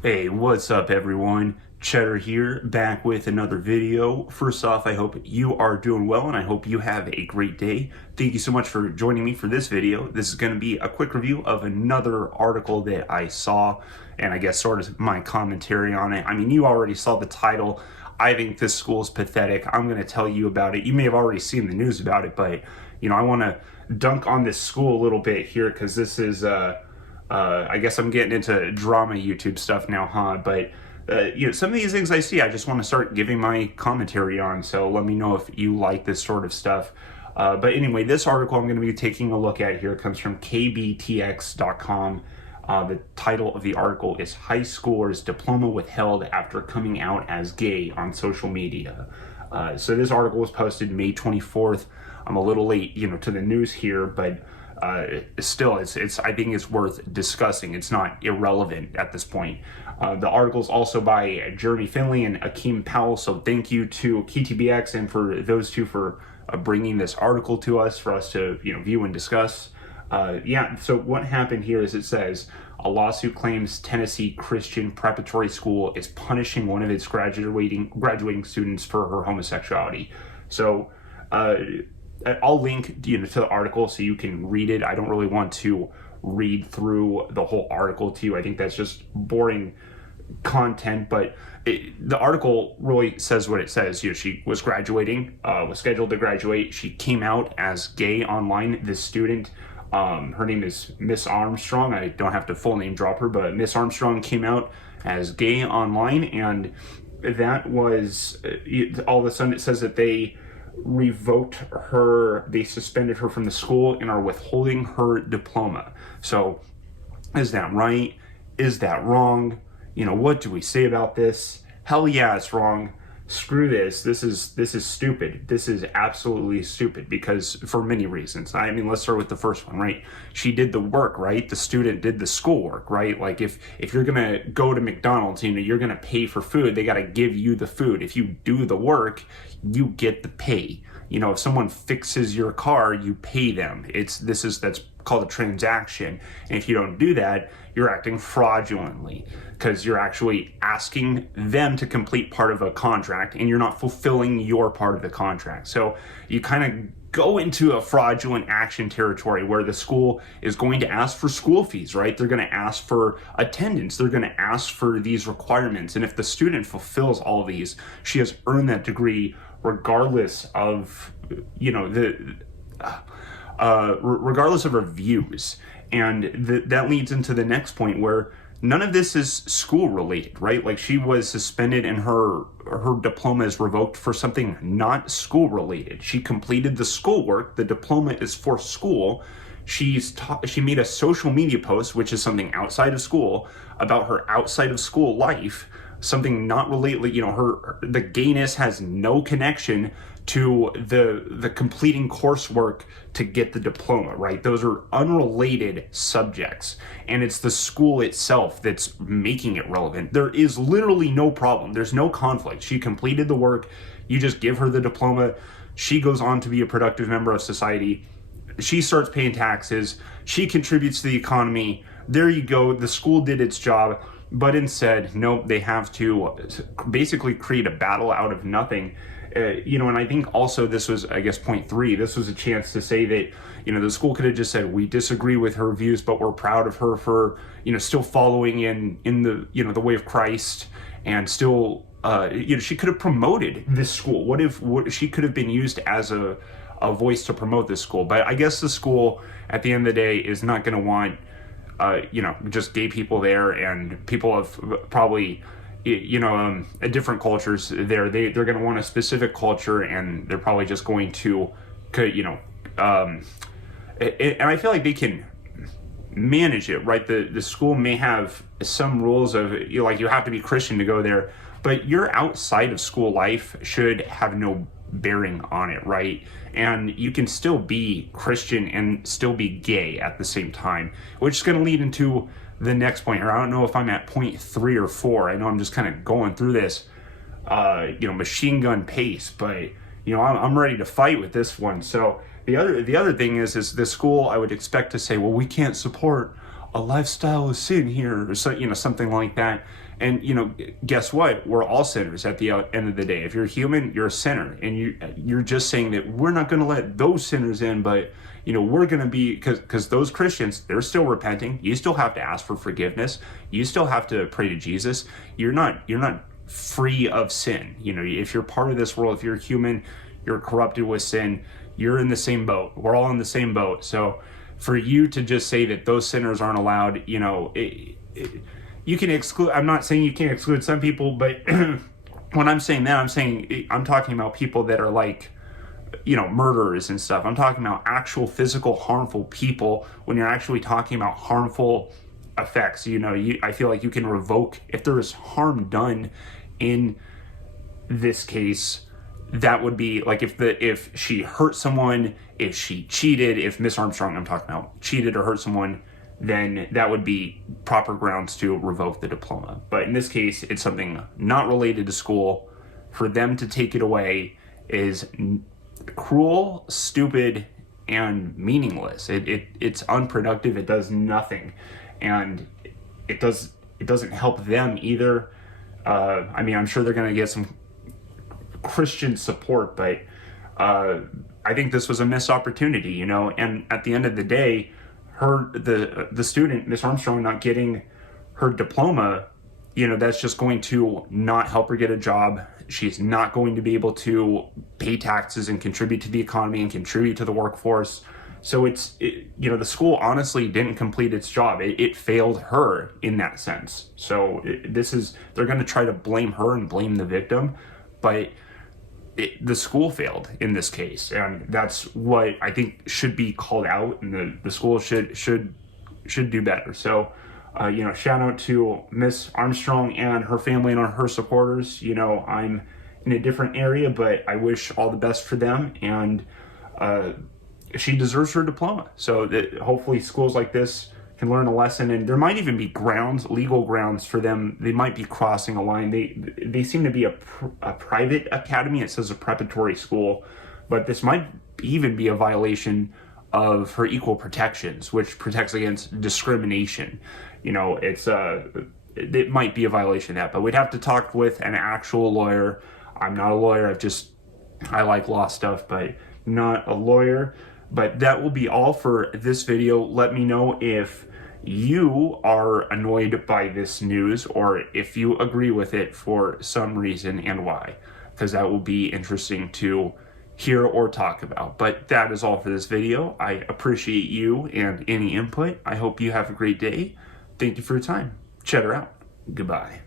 Hey, what's up, everyone? Cheddar here, back with another video. First off, I hope you are doing well and I hope you have a great day. Thank you so much for joining me for this video. This is going to be a quick review of another article that I saw, and I guess sort of my commentary on it. I mean, you already saw the title. I think this school is pathetic. I'm going to tell you about it. You may have already seen the news about it, but I want to dunk on this school a little bit here because this is I guess I'm getting into drama YouTube stuff now, huh? But some of these things I see, I just want to start giving my commentary on. So let me know if you like this sort of stuff. But anyway, this article I'm going to be taking a look at here comes from kbtx.com. The title of the article is "High Schoolers Diploma Withheld After Coming Out as Gay on Social Media." So this article was posted May 24th. I'm a little late, to the news here, but still, it's I think it's worth discussing. It's not irrelevant at this point. The article is also by Jeremy Finley and Akeem Powell, so thank you to KTBX and for those two for bringing this article to us for us to view and discuss. So what happened here is it says a lawsuit claims Tennessee Christian Preparatory School is punishing one of its graduating students for her homosexuality. So I'll link to the article so you can read it. I don't really want to read through the whole article to you. I think that's just boring content, but the article really says what it says. She was graduating, was scheduled to graduate. She came out as gay online. This student, her name is Miss Armstrong. I don't have to full name drop her, but Miss Armstrong came out as gay online, and that was all of a sudden it says that they revoked her, they suspended her from the school and are withholding her diploma. So is that right? Is that wrong? What do we say about this? Hell yeah, it's wrong. Screw this. This is stupid. This is absolutely stupid because for many reasons. I mean, let's start with the first one, right? She did the work, right? The student did the schoolwork, right? Like if you're gonna go to McDonald's, you're gonna pay for food, they gotta give you the food. If you do the work, you get the pay. If someone fixes your car, you pay them. That's called a transaction. And if you don't do that, you're acting fraudulently because you're actually asking them to complete part of a contract and you're not fulfilling your part of the contract. So you kind of go into a fraudulent action territory where the school is going to ask for school fees, right? They're going to ask for attendance. They're going to ask for these requirements. And if the student fulfills all of these, she has earned that degree regardless of, regardless of her views. And that leads into the next point where none of this is school related, right? Like she was suspended and her diploma is revoked for something not school related. She completed the schoolwork. The diploma is for school. She made a social media post, which is something outside of school, about her outside of school life, something not related. The gayness has no connection to the completing coursework to get the diploma, right? Those are unrelated subjects, and it's the school itself that's making it relevant. There is literally no problem. There's no conflict. She completed the work. You just give her the diploma. She goes on to be a productive member of society. She starts paying taxes. She contributes to the economy. There you go. The school did its job. But instead, nope, they have to basically create a battle out of nothing. And I think also this was, I guess, point 3. This was a chance to say that, the school could have just said, we disagree with her views, but we're proud of her for, still following in the, the way of Christ and still, she could have promoted this school. What if she could have been used as a voice to promote this school? But I guess the school at the end of the day is not going to want, just gay people there, and people of probably, different cultures there. They're going to want a specific culture, and they're probably just going to, and I feel like they can manage it, right? The school may have some rules of, you have to be Christian to go there, but your outside of school life should have no bearing on it, right? And you can still be Christian and still be gay at the same time, which is going to lead into the next point here. I don't know if I'm at point 3 or 4. I know I'm just kind of going through this, machine gun pace, but I'm ready to fight with this one. So the other thing is the school, I would expect to say, well, we can't support a lifestyle of sin here, or so, something like that. And, you know, guess what? We're all sinners at the end of the day. If you're human, you're a sinner. And you're just saying that we're not going to let those sinners in, but, you know, we're going to be, because those Christians, they're still repenting. You still have to ask for forgiveness. You still have to pray to Jesus. You're not free of sin. You know, if you're part of this world, if you're human, you're corrupted with sin, you're in the same boat. We're all in the same boat. So for you to just say that those sinners aren't allowed, you know, you can exclude, I'm not saying you can't exclude some people, but when I'm saying that, I'm talking about people that are like, you know, murderers and stuff. I'm talking about actual physical harmful people. When you're actually talking about harmful effects, you know, I feel like you can revoke, if there is harm done in this case, that would be like if she hurt someone, if she cheated, if Miss Armstrong, I'm talking about, cheated or hurt someone, then that would be proper grounds to revoke the diploma. But in this case, it's something not related to school. For them to take it away is cruel, stupid, and meaningless. It's unproductive. It does nothing, and it doesn't help them either. I mean, I'm sure they're going to get some Christian support, but I think this was a missed opportunity, you know. And at the end of the day, the student, Miss Armstrong, not getting her diploma, you know, that's just going to not help her get a job. She's not going to be able to pay taxes and contribute to the economy and contribute to the workforce. So you know, the school honestly didn't complete its job. It failed her in that sense. So they're going to try to blame her and blame the victim, but the school failed in this case, and that's what I think should be called out, and the school should do better. So, you know, shout out to Miss Armstrong and her family and her supporters. You know, I'm in a different area, but I wish all the best for them, and she deserves her diploma. So that hopefully schools like this can learn a lesson, and there might even be legal grounds for them. They might be crossing a line. They seem to be a private academy. It says a preparatory school, but this might even be a violation of her equal protections, which protects against discrimination. You know, it might be a violation of that, but we'd have to talk with an actual lawyer. I'm not a lawyer. I like law stuff, but not a lawyer. But that will be all for this video. Let me know if you are annoyed by this news or if you agree with it for some reason and why, because that will be interesting to hear or talk about. But that is all for this video. I appreciate you and any input. I hope you have a great day. Thank you for your time. Cheddar out. Goodbye.